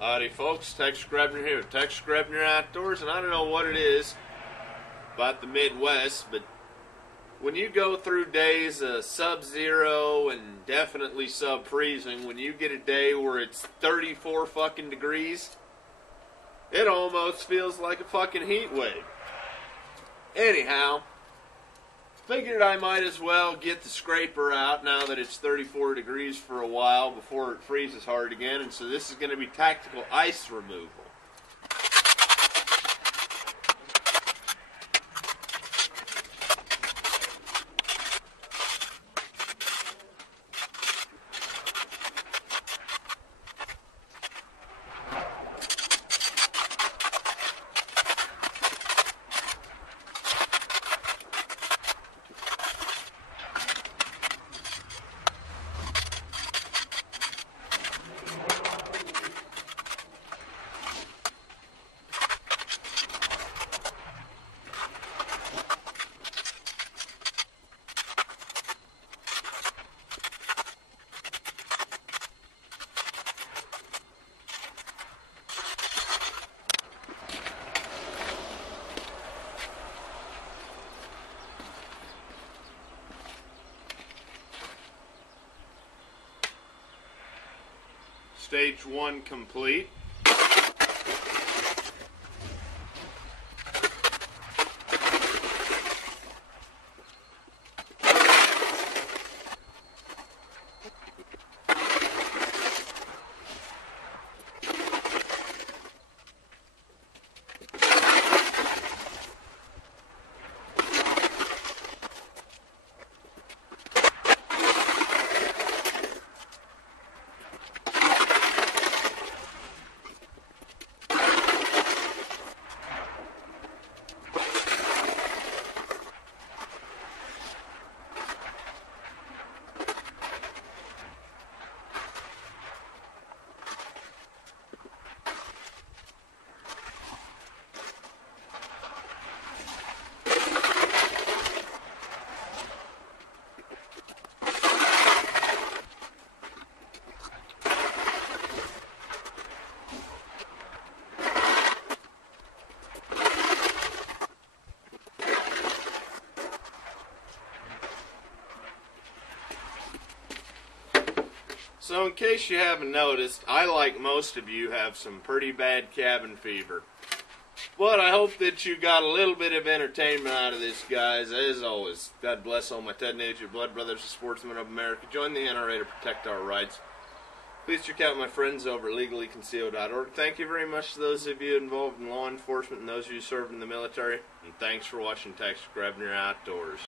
Howdy folks, Texas Grebner here, Texas Grebner Outdoors, and I don't know what it is about the Midwest, but when you go through days of sub-zero and definitely sub-freezing, when you get a day where it's 34 fucking degrees, it almost feels like a fucking heat wave. Anyhow, figured I might as well get the scraper out now that it's 34 degrees for a while before it freezes hard again, and so this is going to be tactical ice removal. Stage 1 complete. So in case you haven't noticed, I, like most of you, have some pretty bad cabin fever. But I hope that you got a little bit of entertainment out of this, guys. As always, God bless all my Ted Nature blood brothers and sportsmen of America. Join the NRA to protect our rights. Please check out my friends over at legallyconcealed.org. Thank you very much to those of you involved in law enforcement and those of you serving in the military. And thanks for watching Texas Grebner Outdoors.